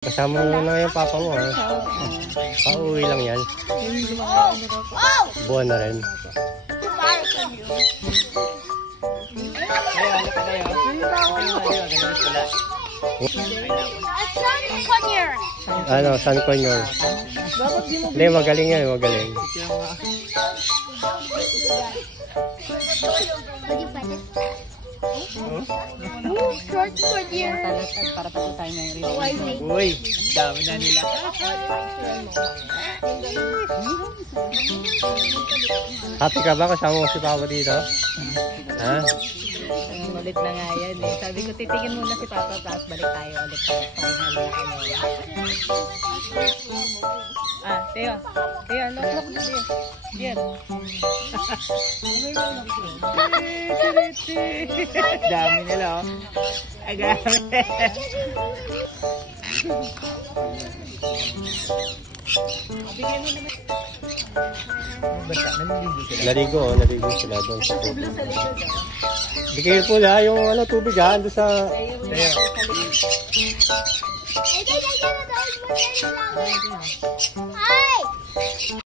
Kasama mo na yung papa mo, ha? Pauwi lang yan. Buwan na rin. Ano, San Conyor. Hindi, magaling yan, magaling. Short Conyor. Para tayo tayo na yung uy, dami na nila. Happy ka ba kasama mo si Papa dito? Ha? Ulit na nga yan eh. Sabi ko, titigin muna si Papa, tapos balik tayo ulit. Final na kami. Ah, Teo. Teo, look na Teo. Yan. Dami nila oh. Agami. Naligo sila doon sa tubig. Be careful ha, yung ano, tubig ha, doon sa... Ay!